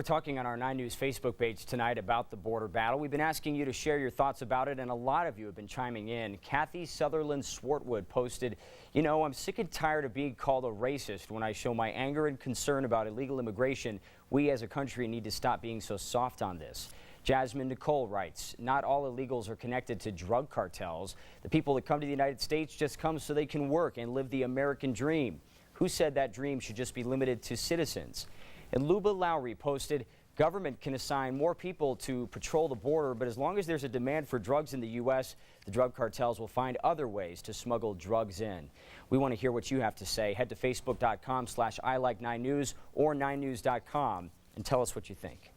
We're talking on our 9 News Facebook page tonight about the border battle. We've been asking you to share your thoughts about it, and a lot of you have been chiming in. Kathy Sutherland Swartwood posted, "You know, I'm sick and tired of being called a racist when I show my anger and concern about illegal immigration. We as a country need to stop being so soft on this." Jasmine Nicole writes, "Not all illegals are connected to drug cartels. The people that come to the United States just come so they can work and live the American dream. Who said that dream should just be limited to citizens?" And Luba Lowry posted, "Government can assign more people to patrol the border, but as long as there's a demand for drugs in the U.S., the drug cartels will find other ways to smuggle drugs in." We want to hear what you have to say. Head to facebook.com/ILike9News or 9news.com and tell us what you think.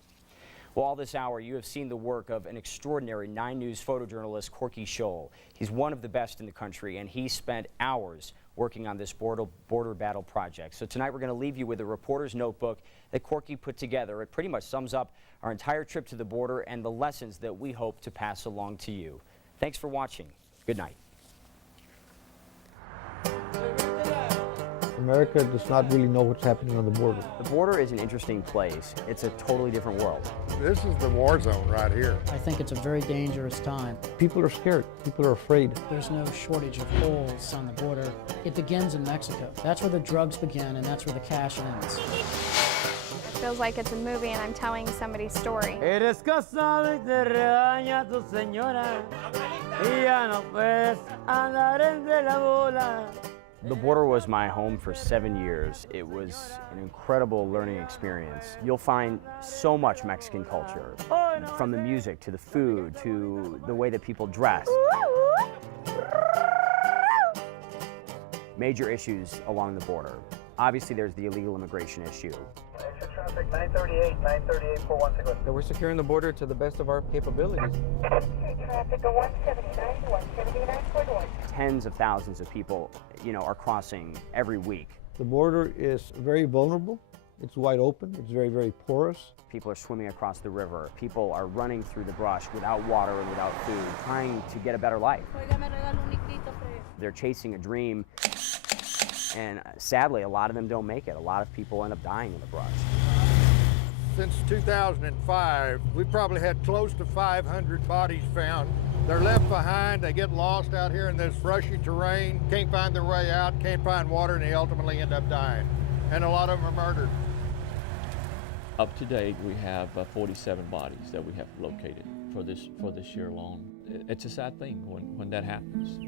Well, all this hour, you have seen the work of an extraordinary 9 News photojournalist, Corky Scholl. He's one of the best in the country, and he spent hours working on this border battle project. So tonight we're going to leave you with a reporter's notebook that Corky put together. It pretty much sums up our entire trip to the border and the lessons that we hope to pass along to you. Thanks for watching. Good night. America does not really know what's happening on the border. The border is an interesting place. It's a totally different world. This is the war zone right here. I think it's a very dangerous time. People are scared. People are afraid. There's no shortage of holes on the border. It begins in Mexico. That's where the drugs begin, and that's where the cash ends. It feels like it's a movie and I'm telling somebody's story. Eres casado y te regaña tu señora y ya no puedes andar entre la bola. The border was my home for 7 years. It was an incredible learning experience. You'll find so much Mexican culture, from the music to the food to the way that people dress. Major issues along the border. Obviously, there's the illegal immigration issue. Exit traffic 938, 416. We're securing the border to the best of our capabilities. Traffic 179, 1. Tens of thousands of people, are crossing every week. The border is very vulnerable. It's wide open. It's very, very porous. People are swimming across the river. People are running through the brush without water and without food, trying to get a better life. They're chasing a dream, and sadly, a lot of them don't make it. A lot of people end up dying in the brush. Since 2005, we've probably had close to 500 bodies found. They're left behind, they get lost out here in this brushy terrain, can't find their way out, can't find water, and they ultimately end up dying. And a lot of them are murdered. Up to date, we have 47 bodies that we have located for this year alone. It's a sad thing when that happens.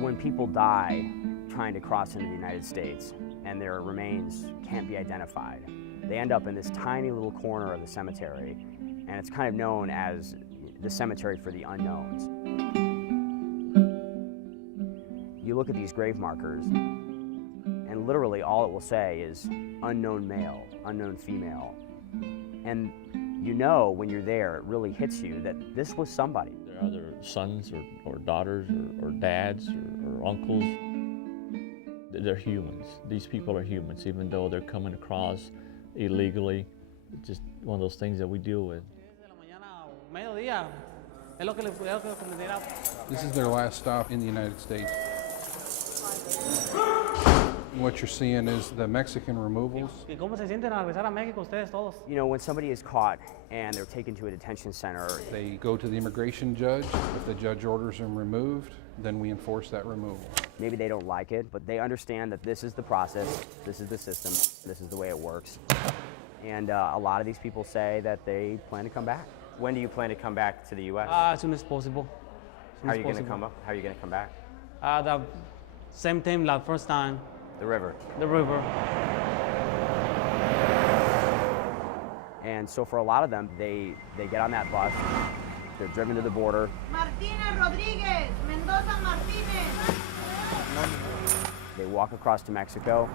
When people die trying to cross into the United States and their remains can't be identified, they end up in this tiny little corner of the cemetery, and it's kind of known as the cemetery for the unknowns. You look at these grave markers, and literally all it will say is unknown male, unknown female. And when you're there, it really hits you that this was somebody. They're either sons or daughters or dads or uncles. They're humans. These people are humans, even though they're coming across illegally. It's just one of those things that we deal with. This is their last stop in the United States. What you're seeing is the Mexican removals. When somebody is caught and they're taken to a detention center, They go to the immigration judge. If the judge orders them removed, then we enforce that removal. maybe they don't like it, but they understand that this is the process, this is the system, this is the way it works. And a lot of these people say that they plan to come back. When do you plan to come back to the U.S.? As soon as possible. How are you going to come back? The same time like first time. The river. The river. And so for a lot of them, they get on that bus, they're driven to the border. Martinez Rodriguez, Mendoza Martinez. They walk across to Mexico,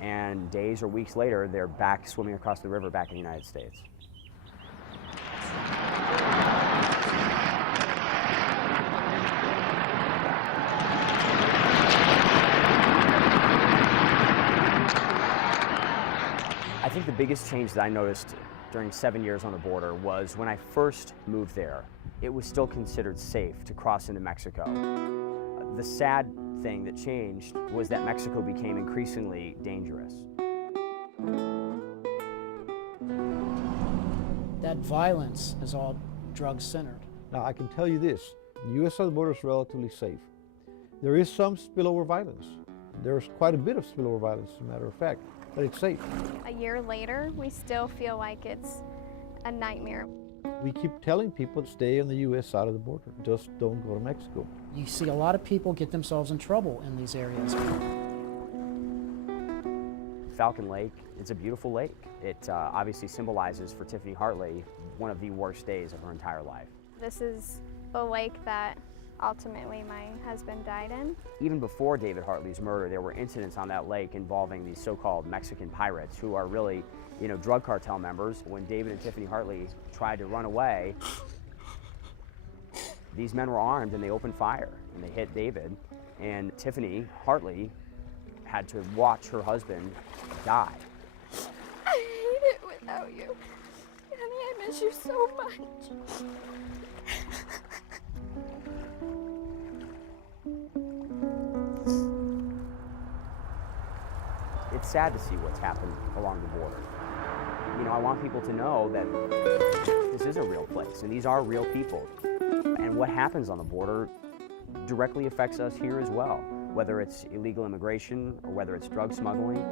and days or weeks later, they're back swimming across the river back in the United States. I think the biggest change that I noticed during 7 years on the border was when I first moved there, it was still considered safe to cross into Mexico. The sad thing that changed was that Mexico became increasingly dangerous. That violence is all drug-centered. Now, I can tell you this, the U.S. southern border is relatively safe. There is some spillover violence. There's quite a bit of spillover violence, as a matter of fact, but it's safe. A year later, we still feel like it's a nightmare. We keep telling people to stay on the U.S. side of the border. Just don't go to Mexico. You see a lot of people get themselves in trouble in these areas. Falcon Lake, it's a beautiful lake. It obviously symbolizes for Tiffany Hartley one of the worst days of her entire life. This is the lake that ultimately my husband died in. Even before David Hartley's murder, there were incidents on that lake involving these so-called Mexican pirates who are really, drug cartel members. When David and Tiffany Hartley tried to run away, these men were armed and they opened fire and they hit David, and Tiffany Hartley had to watch her husband die. I hate it without you. Honey, I miss you so much. It's sad to see what's happened along the border. I want people to know that this is a real place and these are real people. And what happens on the border directly affects us here as well, whether it's illegal immigration or whether it's drug smuggling.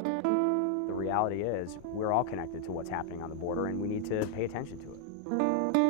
The reality is we're all connected to what's happening on the border and we need to pay attention to it.